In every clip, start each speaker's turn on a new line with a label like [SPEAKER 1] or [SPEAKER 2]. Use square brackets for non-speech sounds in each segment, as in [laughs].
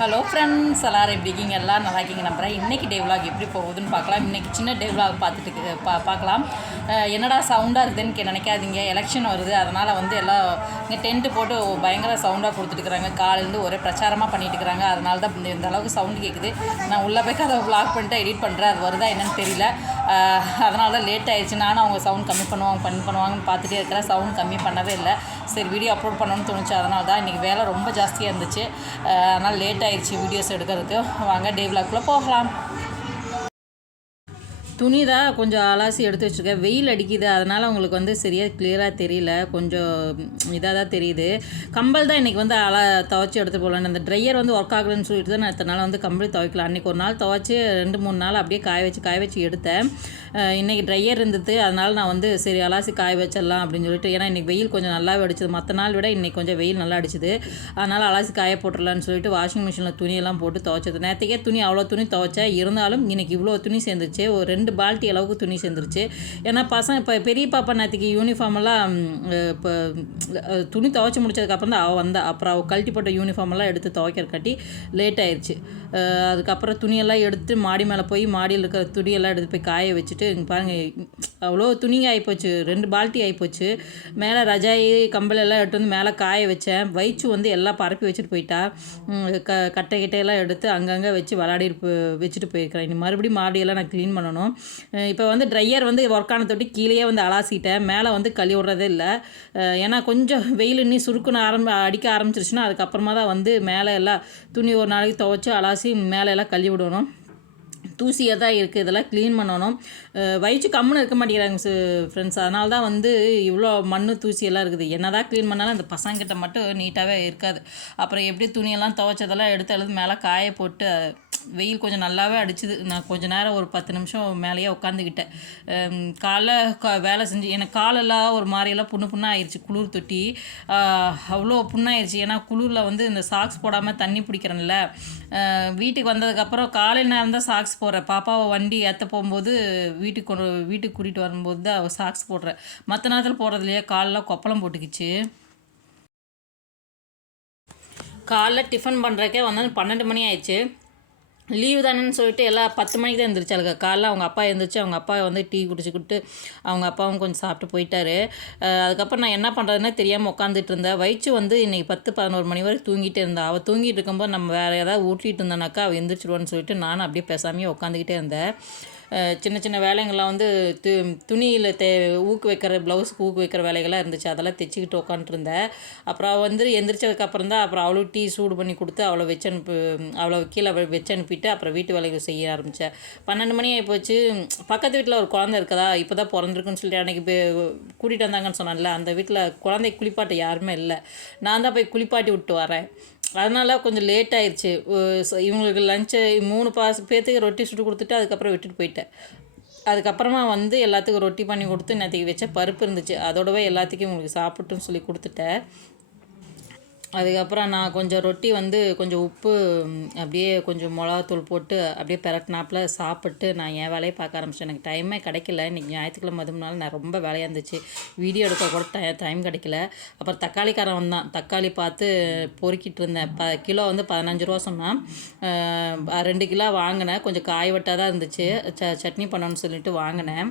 [SPEAKER 1] Hello friends எல்லாரும் எப்படி இருக்கீங்க? எல்லாம் நல்லா இருக்கீங்க நம்புறேன். இன்றைக்கி டே விலாக் எப்படி போகுதுன்னு பார்க்கலாம். இன்றைக்கி சின்ன டே விலாக் பார்த்துட்டு பா பார்க்கலாம். என்னடா சவுண்டாக இருக்குதுன்னு கே- நினைக்காதீங்க. எலெக்ஷன் வருது. அதனால் வந்து எல்லாம் இங்கே டென்ட்டு போட்டு பயங்கர சவுண்டாக கொடுத்துட்டுருக்குறாங்க. காலேருந்து ஒரே பிரச்சாரமாக பண்ணிட்டு இருக்கிறாங்க அதனால தான் இந்த- அளவுக்கு சவுண்டு கேட்குது நான் உள்ளே போய் அதை விலாக் பண்ணிட்டு எடிட் பண்ணுறேன் அது வருதா என்னன்னு தெரியல. அதனால தான் லேட் ஆகிடுச்சு நானும் அவங்க சவுண்ட் கம்மி பண்ணுவாங்க பண்ணி பண்ணுவாங்கன்னு பார்த்துட்டே இருக்கிறேன். சவுண்ட் கம்மி பண்ணவே இல்லை. சரி வீடியோ அப்லோட் பண்ணணும்னு தோணுச்சு. அதனால தான் இன்றைக்கி வேலை ரொம்ப ஜாஸ்தியாக இருந்துச்சு. அதனால் லேட் ஆகிடுச்சு வீடியோஸ் எடுக்கிறதுக்கு. வாங்க டே விளாக்குள்ளே போகலாம். துணி தான் கொஞ்சம் அலாசி எடுத்து வச்சுருக்கேன். வெயில் அடிக்குது அதனால் உங்களுக்கு வந்து சரியாக கிளியராக தெரியல. கொஞ்சம் இதாக தான் தெரியுது. கம்பல் தான் இன்றைக்கி வந்து அலா துவைச்சி எடுத்து போகலான்னு அந்த ட்ரையர் வந்து ஒர்க் ஆகலைன்னு சொல்லிட்டு தான் நான் நாள் வந்து கம்பளி துவைக்கலாம் அன்றைக்கி ஒரு நாள் துவைச்சி ரெண்டு மூணு நாள் அப்படியே காய வச்சு காய வச்சு எடுத்தேன். இன்றைக்கி ட்ரையர் இருந்தது. அதனால் நான் வந்து சரி அலாசி காய வச்சிடலாம் அப்படின்னு சொல்லிட்டு. ஏன்னா இன்றைக்கி வெயில் கொஞ்சம் நல்லாவே அடிச்சது. மற்ற நாள் விட இன்றைக்கி கொஞ்சம் வெயில் நல்லா அடிச்சுது. அதனால் அலாசி காய போட்டுடலான்னு சொல்லிட்டு வாஷிங் மிஷினில் துணியெல்லாம் போட்டு துவைச்சது. நேற்றுக்கே துணி அவ்வளோ துணி துவைச்சேன். இருந்தாலும் இன்னைக்கு இவ்வளோ துணி சேர்ந்துச்சு ஒரு ரெண்டு ரெண்டு பால்ட்டி அளவுக்கு துணி சேர்ந்துருச்சு. ஏன்னா பசங்க இப்போ பெரிய பாப்பா நேற்றுக்கு யூனிஃபார்ம் எல்லாம் இப்போ துணி துவைச்சி முடிச்சதுக்கப்புறம் தான் அவள் வந்தா. அப்புறம் அவள் கழட்டி போட்ட யூனிஃபார்ம் எல்லாம் எடுத்து துவைக்கிற கட்டி லேட் ஆயிடுச்சு அதுக்கப்புறம் துணியெல்லாம் எடுத்து மாடி மேலே போய் மாடியில் இருக்கிற துணியெல்லாம் எடுத்து போய் காய வச்சுட்டு இங்கே பாருங்கள் அவ்வளோ துணிங்க ஆகிப்போச்சு ரெண்டு பால்ட்டி ஆகிப்போச்சு மேலே ரஜாயி கம்பலெல்லாம் எடுத்து வந்து மேலே காய வச்சேன். வயிற்று வந்து எல்லாம் பரப்பி வச்சுட்டு போயிட்டா. க கட்டை கிட்டையெல்லாம் எடுத்து அங்கங்கே வச்சு விளாடிட்டு வச்சுட்டு போயிருக்கிறேன். இனி மறுபடியும் மாடியெல்லாம் நான் க்ளீன் பண்ணணும். இப்போ வந்து ட்ரையர் வந்து ஒர்க் ஆன தொட்டி கீழேயே வந்து அலாசிட்டேன். மேலே வந்து கழுவி விடுறதே இல்லை. ஏன்னா கொஞ்சம் வெயில் இன்னி சுருக்குன்னு ஆரம்பி அடிக்க ஆரம்பிச்சிருச்சுன்னா அதுக்கப்புறமா தான் வந்து மேலே எல்லாம் துணி ஒரு நாளைக்கு துவைச்சி அலாசி மேலே எல்லாம் கழுவி விடணும். தூசியாக தான் இருக்குது இதெல்லாம் க்ளீன் பண்ணணும். வயிற்று கம்முன்னு இருக்க மாட்டேங்கிறாங்க ஃப்ரெண்ட்ஸ் அதனால தான் வந்து இவ்வளோ மண் தூசியெல்லாம் இருக்குது. என்ன தான் க்ளீன் பண்ணாலும் அந்த பசங்கிட்ட மட்டும் நீட்டாகவே இருக்காது. அப்புறம் எப்படி துணியெல்லாம் துவைச்சதெல்லாம் எடுத்து எழுது மேலே காய போட்டு வெயில் கொஞ்சம் நல்லாவே அடிச்சுது. நான் கொஞ்சம் நேரம் ஒரு பத்து நிமிஷம் மேலேயே உட்காந்துக்கிட்டேன் காலை காலைல க வேலை செஞ்சு எனக்கு காலெல்லாம் ஒரு மாதிரியெல்லாம் புண்ணு புண்ணாக ஆயிடுச்சு குளிர் தொட்டி. அவ்வளோ புண்ணாயிருச்சு. ஏன்னா குளிரில் வந்து இந்த சாக்ஸ் போடாமல் தண்ணி பிடிக்கிறேன்ல. வீட்டுக்கு வந்ததுக்கப்புறம் காலையில் நேரம் தான் சாக்ஸ் போடுறேன். பாப்பாவை வண்டி ஏற்ற போகும்போது வீட்டுக்கு கொண்டு வீட்டுக்கு கூட்டிகிட்டு வரும்போது தான் அவள் சாக்ஸ் போடுறேன். மற்ற நேரத்தில் போடுறதுலையே காலெல்லாம் கொப்பளம் போட்டுக்கிச்சு. காலைல டிஃபன் பண்ணுறக்கே வந்தாலும் பன்னெண்டு மணி ஆயிடுச்சு. லீவு தானேன்னு சொல்லிட்டு எல்லாம் பத்து மணிக்கு தான் எழுந்திரிச்சாளுங்க காலைல அவங்க அப்பா எழுந்திரிச்சு அவங்க அப்பா வந்து டீ குடிச்சுக்கிட்டு அவங்க அப்பாவும் கொஞ்சம் சாப்பிட்டு போயிட்டாரு. அதுக்கப்புறம் நான் என்ன பண்ணுறதுனே தெரியாமல் உட்காந்துட்டு இருந்தேன். வயிற்று வந்து இன்றைக்கி பத்து பதினோரு மணி வரைக்கும் தூங்கிட்டே இருந்தா. அவள் தூங்கிட்டு இருக்கும்போது நம்ம வேறு ஏதாவது ஊட்டிகிட்டு இருந்தோன்னாக்கா அவள் எந்திரிச்சிடுவான்னு சொல்லிட்டு நானும் அப்படியே பேசாமையே உட்காந்துக்கிட்டே இருந்தேன். சின்ன சின்ன வேலைங்கள்லாம் வந்து து துணியில் தே ஊக்கு வைக்கிற ப்ளவுஸுக்கு ஊக்கு வைக்கிற வேலைகள்லாம் இருந்துச்சு. அதெல்லாம் தைச்சிக்கிட்டு உட்காந்துருந்தேன் அப்புறம் அவள் வந்து எந்திரிச்சதுக்கப்புறம் தான் அப்புறம் அவளும் டீ சூடு பண்ணி கொடுத்து அவளை வச்சு அனுப்பி அவளை கீழே வச்சு அனுப்பிட்டு அப்புறம் வீட்டு வேலைகள் செய்ய ஆரம்பித்தேன் பன்னெண்டு மணி ஆகிப்போச்சு பக்கத்து வீட்டில் ஒரு குழந்தை இருக்குதா? இப்போ தான் பிறந்திருக்குன்னு சொல்லிட்டு அன்றைக்கி கூட்டிகிட்டு வந்தாங்கன்னு சொன்னான்ல. அந்த வீட்டில் குழந்தை குளிப்பாட்ட யாருமே இல்லை. நான் தான் போய் குளிப்பாட்டி விட்டு வரேன். அதனால் கொஞ்சம் லேட் ஆயிடுச்சு இவங்களுக்கு லஞ்சு மூணு பாஸ் பேர்த்துக்கு ரொட்டி சுட்டு கொடுத்துட்டு அதுக்கப்புறம் விட்டுட்டு போயிட்டேன். அதுக்கப்புறமா வந்து எல்லாத்துக்கும் ரொட்டி பண்ணி கொடுத்து நேற்றுக்கு வச்ச பருப்பு இருந்துச்சு. அதோடவே எல்லாத்துக்கும் உங்களுக்கு சாப்பிட்டுன்னு சொல்லி கொடுத்துட்டேன். அதுக்கப்புறம் நான் கொஞ்சம் ரொட்டி வந்து கொஞ்சம் உப்பு அப்படியே கொஞ்சம் மிளகாத்தூள் போட்டு அப்படியே பெரட்டினாப்புல சாப்பிட்டு நான் என் வேலையை பார்க்க ஆரம்பிச்சேன் எனக்கு டைமே கிடைக்கல. இன்றைக்கி ஞாயிற்றுக்கிழமை அதுனால நான் ரொம்ப வேலையாக இருந்துச்சு. வீடியோ எடுக்க கூட டை டைம் கிடைக்கல. அப்புறம் தக்காளிக்காரன் வந்தான் தக்காளி பார்த்து பொறுக்கிட்டு இருந்தேன். ப கிலோ வந்து பதினஞ்சு ரூபா சொன்னான். ரெண்டு கிலோ வாங்கினேன். கொஞ்சம் காய் வட்டாக தான் இருந்துச்சு. ச சட்னி பண்ணணும்னு சொல்லிட்டு வாங்கினேன்.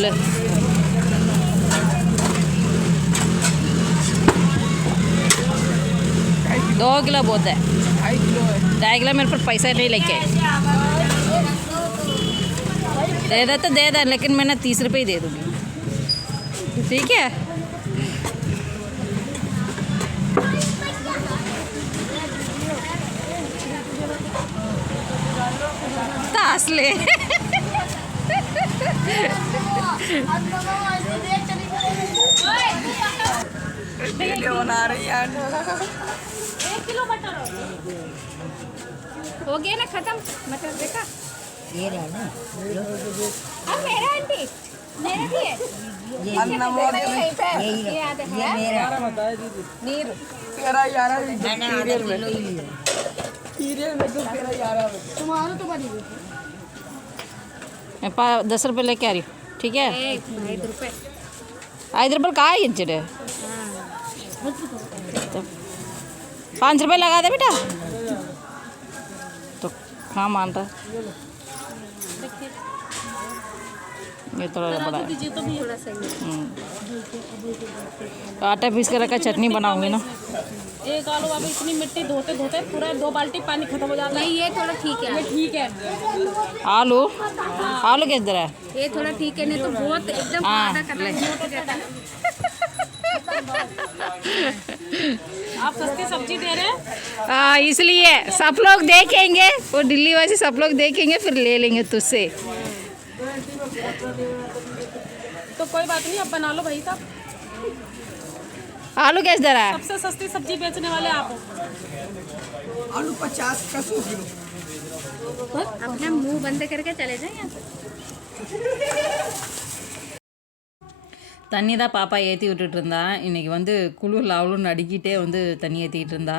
[SPEAKER 1] ले। दो किलो बहुत है। ढाई किलो मेरे पर पैसा नहीं लेके। दे दे तो दे दे, लेकिन मैंने तीस रुपये ही दे दूँगी। ठीक है? हंस ले।
[SPEAKER 2] बना रही है
[SPEAKER 3] एक किलो मटर हो गया ना खत्म? मटर देखा?
[SPEAKER 4] ये रहा ना
[SPEAKER 3] अब मेरा आंटी मेरा भी है। ये
[SPEAKER 4] ये
[SPEAKER 3] ये
[SPEAKER 4] मेरा।
[SPEAKER 3] नीर
[SPEAKER 2] तेरा यारा
[SPEAKER 4] सीरियल में।
[SPEAKER 2] सीरियल में तो तेरा यारा
[SPEAKER 3] तुम्हारा तुम्हारी तो
[SPEAKER 1] मैं दस रुपये लेके आ रही हूँ। ठीक है?
[SPEAKER 3] ಐದು ರೂಪಾಯಿ ಐದು
[SPEAKER 1] ರೂಪಾಯಿ ಕಾಯಿ ಹಂಚಿಡೆ तो पाँच रुपये लगा दे बेटा। तो कहाँ मान रहा ये थोड़ा बड़ा है। हम्म। आटा पीस कर रखा चटनी बनाऊँगी ना।
[SPEAKER 5] एक आलू अभी इतनी मिट्टी धोते धोते पूरा दो बाल्टी पानी खत्म हो जाता है।
[SPEAKER 3] नहीं ये थोड़ा ठीक है।
[SPEAKER 5] ये ठीक है।
[SPEAKER 1] आलू? आलू किस है?
[SPEAKER 3] ये थोड़ा ठीक है नहीं तो बहुत एकदम
[SPEAKER 1] हाँ।
[SPEAKER 3] आटा
[SPEAKER 5] आप सस्ती सब्ज़ी दे रहे हैं?
[SPEAKER 1] हाँ इसलिए सब लोग देखेंगे। वो दिल्ली वासी सब लोग देखेंगे फिर ले लेंगे तुझसे।
[SPEAKER 5] तो कोई बात नहीं अब बना लो भाई साहब।
[SPEAKER 1] आलू किस तरह है?
[SPEAKER 5] सबसे सस्ती सब्ज़ी बेचने वाले आप हो।
[SPEAKER 2] आलू पचास का सौ किलो।
[SPEAKER 3] अपना मुँह बंद करके चले जाए यहाँ से।
[SPEAKER 1] தண்ணி தான் பாப்பா ஏற்றி விட்டுட்டு இருந்தா இன்றைக்கி வந்து குளிரில் அவளும் நடுக்கிட்டே வந்து தண்ணி ஏற்றிக்கிட்டு இருந்தா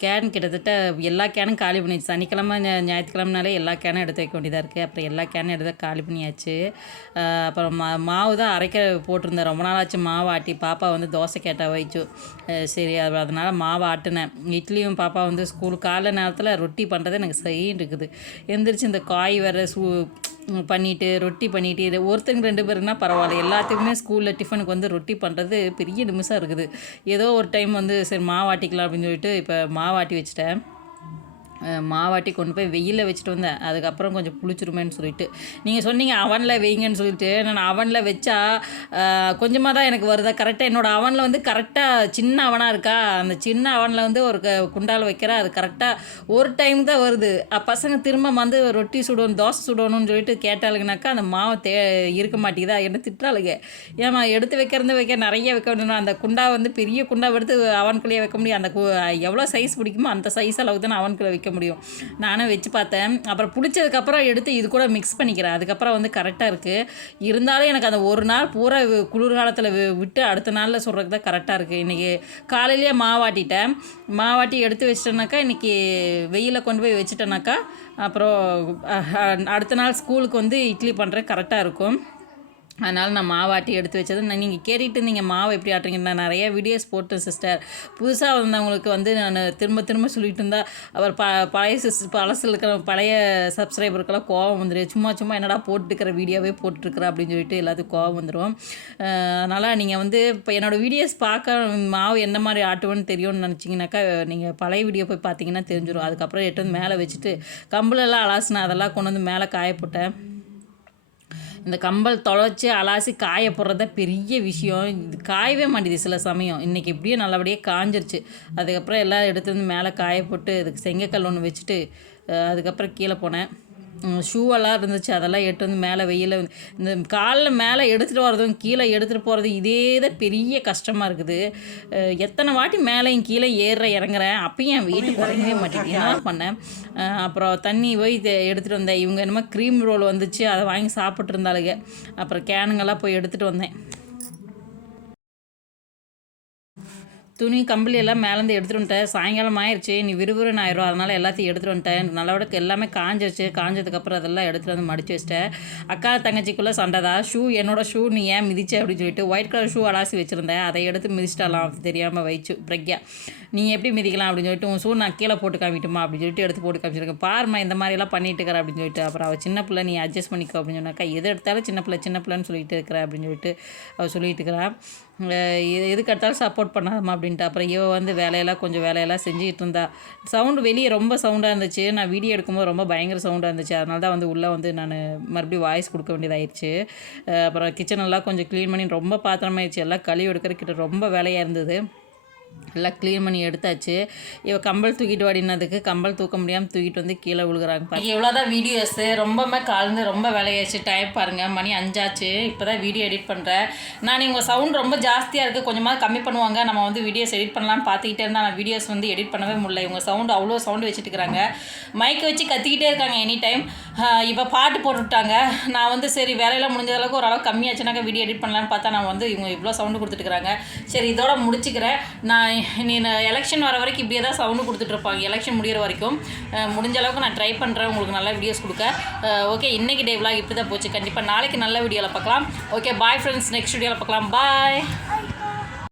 [SPEAKER 1] கேன் கிட்டத்தட்ட எல்லா கேனும் காலி பண்ணிடுச்சு. சனிக்கிழமை ஞா- ஞாயிற்றுக்கிழமைனாலே எல்லா கேனும் எடுத்து வைக்க வேண்டியதாக இருக்குது அப்புறம் எல்லா கேனும் எடுத்து காலி பண்ணியாச்சு. அப்புறம் மா மாவு தான் அரைக்க போட்டிருந்தேன். ரொம்ப நாள் ஆச்சு மாவு ஆட்டி. பாப்பா வந்து தோசை கேட்டால் வைச்சு. சரி அது அதனால் மாவு ஆட்டினேன். இட்லியும் பாப்பா வந்து ஸ்கூல் காலை நேரத்தில் ரொட்டி பண்ணுறது எனக்கு சரின்னு இருக்குது. எந்திரிச்சு இந்த காய் வர சூ பண்ணிட்டு ரொட்டி பண்ணிட்டு இது ஒருத்தங்க ரெண்டு பேருனா பரவாயில்ல. எல்லாத்துக்குமே ஸ்கூலில் டிஃபனுக்கு வந்து ரொட்டி பண்ணுறது பெரிய நிமிஷம் இருக்குது. ஏதோ ஒரு டைம் வந்து சரி மாவாட்டிக்கலாம் அப்படின்னு சொல்லிட்டு இப்போ மாவாட்டி வச்சுட்டேன். மாவாட்டி கொண்டு போய் வெயிலில் வச்சுட்டு வந்தேன். அதுக்கப்புறம் கொஞ்சம் புளிச்சிருமேன்னு சொல்லிட்டு. நீங்கள் சொன்னீங்க அவனில் வைங்கன்னு சொல்லிட்டு. நான் அவனில் வச்சா கொஞ்சமாக தான் எனக்கு வருதா? கரெக்டாக என்னோடய அவனில் வந்து கரெக்டாக சின்ன அவனாக இருக்கா? அந்த சின்ன அவனில் வந்து ஒரு க குண்டால் வைக்கிறா அது கரெக்டாக ஒரு டைம் தான் வருது. பசங்க திரும்ப வந்து ரொட்டி சுடணும் தோசை சுடணும்னு சொல்லிட்டு கேட்டாளுங்கனாக்கா அந்த மாவு தே இருக்க மாட்டேங்குதா? என்ன திட்டுறாளுங்க. ஏமா எடுத்து வைக்கிறது வைக்க நிறைய வைக்க வேணும். அந்த குண்டா வந்து பெரிய குண்டா எடுத்து அவனுக்குள்ளேயே வைக்க முடியும். அந்த எவ்வளோ சைஸ் பிடிக்குமோ அந்த சைஸ் அளவுக்கு தான் அவனுக்குள்ளே வைக்க முடியும். நானும் வச்சு பார்த்தேன். அப்புறம் பிடிச்சதுக்கப்புறம் எடுத்து இது கூட மிக்ஸ் பண்ணிக்கிறேன். அதுக்கப்புறம் வந்து கரெக்டாக இருக்குது இருந்தாலும் எனக்கு அந்த ஒரு நாள் பூரா குளிர்காலத்தில் விட்டு அடுத்த நாளில் சொல்கிறதுக்கு தான் கரெக்டாக இருக்குது இன்றைக்கி காலையிலேயே மாவாட்டிட்டேன் மாவாட்டி எடுத்து வச்சிட்டேனாக்கா இன்றைக்கி வெயிலில் கொண்டு போய் வச்சுட்டேனாக்கா அப்புறம் அடுத்த நாள் ஸ்கூலுக்கு வந்து இட்லி பண்ணுறது கரெக்டாக இருக்கும். அதனால் நான் மாவாட்டி எடுத்து வச்சது. நான் நீங்கள் கேட்டுட்டு இருந்தீங்க மாவு எப்படி ஆட்டுறீங்க. நான் நிறைய வீடியோஸ் போட்டேன் சிஸ்டர் புதுசாக வந்தவங்களுக்கு வந்து நான் திரும்ப திரும்ப சொல்லிட்டு இருந்தால் அவர் ப பழைய சிஸ் பழசில் இருக்கிற பழைய சப்ஸ்கிரைபருக்கெல்லாம் கோவம் வந்துடும் சும்மா சும்மா என்னடா போட்டுருக்கிற வீடியோவே போட்டுருக்குற அப்படின்னு சொல்லிட்டு எல்லாத்துக்கும் கோவம் வந்துடும் அதனால் நீங்கள் வந்து இப்போ என்னோடய வீடியோஸ் பார்க்க மாவு என்ன மாதிரி ஆட்டுவேன்னு தெரியும்னு நினச்சிங்கனாக்கா நீங்கள் பழைய வீடியோ போய் பார்த்தீங்கன்னா தெரிஞ்சிடும் அதுக்கப்புறம் எட்டு வந்து மேலே வச்சுட்டு கம்பளெல்லாம் அலாசினேன். அதெல்லாம் கொண்டு வந்து மேலே காய போட்டேன் இந்த கம்பல் தொலைச்சி அலாசி காய போடுறத பெரிய விஷயம். இது காயவே மாட்டேது சில சமயம். இன்றைக்கி இப்படியே நல்லபடியாக காஞ்சிருச்சு. அதுக்கப்புறம் எல்லாம் எடுத்து வந்து மேலே காய போட்டு அதுக்கு செங்கக்கல் ஒன்று வச்சுட்டு அதுக்கப்புறம் கீழே போனேன். ஷூவெல்லாம் இருந்துச்சு. அதெல்லாம் எடுத்து வந்து மேலே வெயில இந்த காலில் மேலே எடுத்துகிட்டு வர்றதும் கீழே எடுத்துகிட்டு போகிறது இதே தான் பெரிய கஷ்டமாக இருக்குது. எத்தனை வாட்டி மேலேயும் கீழே ஏறுற இறங்குறேன் அப்பயும் என் வெயிட்டு குறையவே [laughs] மாட்டேங்குது என்ன பண்ணேன்? அப்புறம் தண்ணி போய் எடுத்துகிட்டு வந்தேன். இவங்க என்னமோ க்ரீம் ரோல் வந்துச்சு. அதை வாங்கி சாப்பிட்டு இருந்தாளுங்க. அப்புறம் கேனுங்கெல்லாம் போய் எடுத்துகிட்டு வந்தேன். துணி கம்பளி எல்லாம் மேலேருந்து எடுத்துகிட்டு வந்துட்டேன் சாயங்காலம் ஆயிடுச்சு நீ விறுவிறுன்னு ஆயிரும். அதனால் எல்லாத்தையும் எடுத்துகிட்டு வந்துட்டேன் நல்லவிட எல்லாமே காஞ்சிருச்சு. காஞ்சதுக்கப்புறம் அதெல்லாம் எடுத்துகிட்டு வந்து மடித்து வச்சிட்டேன் அக்கா தங்கச்சிக்குள்ளே சண்டைதா ஷூ என்னோடய ஷூ நீ ஏன் மிதிச்ச அப்படின்னு சொல்லிட்டு ஒயிட் கலர் ஷூ அலாசி வச்சுருந்தேன். அதை எடுத்து மிதிச்சிட்டாலாம் தெரியாமல் வச்சு பிரக்யா. நீ எப்படி மிதிக்கலாம் அப்படின்னு சொல்லிட்டு உன் ஷூ நான் கீழே போட்டு காமிட்டுமா அப்படின்னு சொல்லிட்டு எடுத்து போட்டு காமிச்சிருக்கேன். பாருமா இந்த மாதிரிலாம் பண்ணிட்டு இருக்கிற அப்படின்னு சொல்லிட்டு. அப்புறம் அவள் சின்ன பிள்ளை நீ அட்ஜஸ்ட் பண்ணிக்கோ அப்படின்னு சொன்னாக்கா எது எடுத்தாலும் சின்ன பிள்ளை சின்ன பிள்ளைன்னு சொல்லிட்டு இருக்கிற அப்படின்னு சொல்லிட்டு அவள் சொல்லிட்டு இருக்கிறா. எதுக்கு எடுத்தாலும் சப்போர்ட் பண்ணாதம்மா அப்படின்ட்டு. அப்புறம் இவ வந்து வேலையெல்லாம் கொஞ்சம் வேலையெல்லாம் செஞ்சுக்கிட்டு இருந்தா. சவுண்டு வெளியே ரொம்ப சவுண்டாக இருந்துச்சு. நான் வீடியோ எடுக்கும்போது ரொம்ப பயங்கர சவுண்டாக இருந்துச்சு. அதனால தான் வந்து உள்ளே வந்து நான் மறுபடியும் வாய்ஸ் கொடுக்க வேண்டியதாயிருச்சு. அப்புறம் கிச்சன் எல்லாம் கொஞ்சம் க்ளீன் பண்ணி ரொம்ப பாத்திரமாயிடுச்சு எல்லாம் கழுவி எடுக்கிற கிட்ட ரொம்ப வேலையாக இருந்தது. எல்லாம் க்ளீன் பண்ணி எடுத்தாச்சு. இவ கம்பல் தூக்கிட்டு வாடினதுக்கு கம்பல் தூக்க முடியாமல் தூக்கிட்டு வந்து கீழே விழுகிறாங்க பாருங்க இவ்வளோதான் வீடியோஸு ரொம்பவுமே காலந்து ரொம்ப வேலையாச்சு. டைம் பாருங்கள் மணி அஞ்சாச்சு. இப்போ தான் வீடியோ எடிட் பண்ணுறேன் நான் உங்கள் சவுண்ட் ரொம்ப ஜாஸ்தியாக இருக்குது கொஞ்சமாக கம்மி பண்ணுவாங்க. நம்ம வந்து வீடியோஸ் எடிட் பண்ணலாம்னு பார்த்துக்கிட்டே இருந்தால் நான் வீடியோஸ் வந்து எடிட் பண்ணவே முடியல. இவங்க சவுண்டு அவ்வளோ சவுண்டு வச்சுட்டு இருக்கிறாங்க. மைக்கை வச்சு கத்திக்கிட்டே இருக்காங்க எனி டைம் இப்போ பாட்டு போட்டுவிட்டாங்க நான் வந்து சரி வேலையெல்லாம் முடிஞ்ச அளவுக்கு ஓரளவு கம்மியாச்சுனாக்கா வீடியோ எடிட் பண்ணலான்னு பார்த்தா நான் வந்து இவங்க இவ்வளோ சவுண்டு கொடுத்துட்டுருக்காங்க சரி இதோட முடிச்சுக்கிறேன். நான் நீ எலெக்ஷன் வர வரைக்கும் இப்படியே தான் சவுண்டு கொடுத்துட்ருப்பாங்க. எலெக்ஷன் முடிகிற வரைக்கும். முடிஞ்ச அளவுக்கு நான் ட்ரை பண்ணுறேன் உங்களுக்கு நல்ல வீடியோஸ் கொடுக்க. ஓகே இன்றைக்கி டே விலாக் இப்படி தான் போச்சு. கண்டிப்பாக நாளைக்கு நல்ல வீடியோவில் பார்க்கலாம். ஓகே பாய் ஃப்ரெண்ட்ஸ் நெக்ஸ்ட் வீடியோவில் பார்க்கலாம். பாய்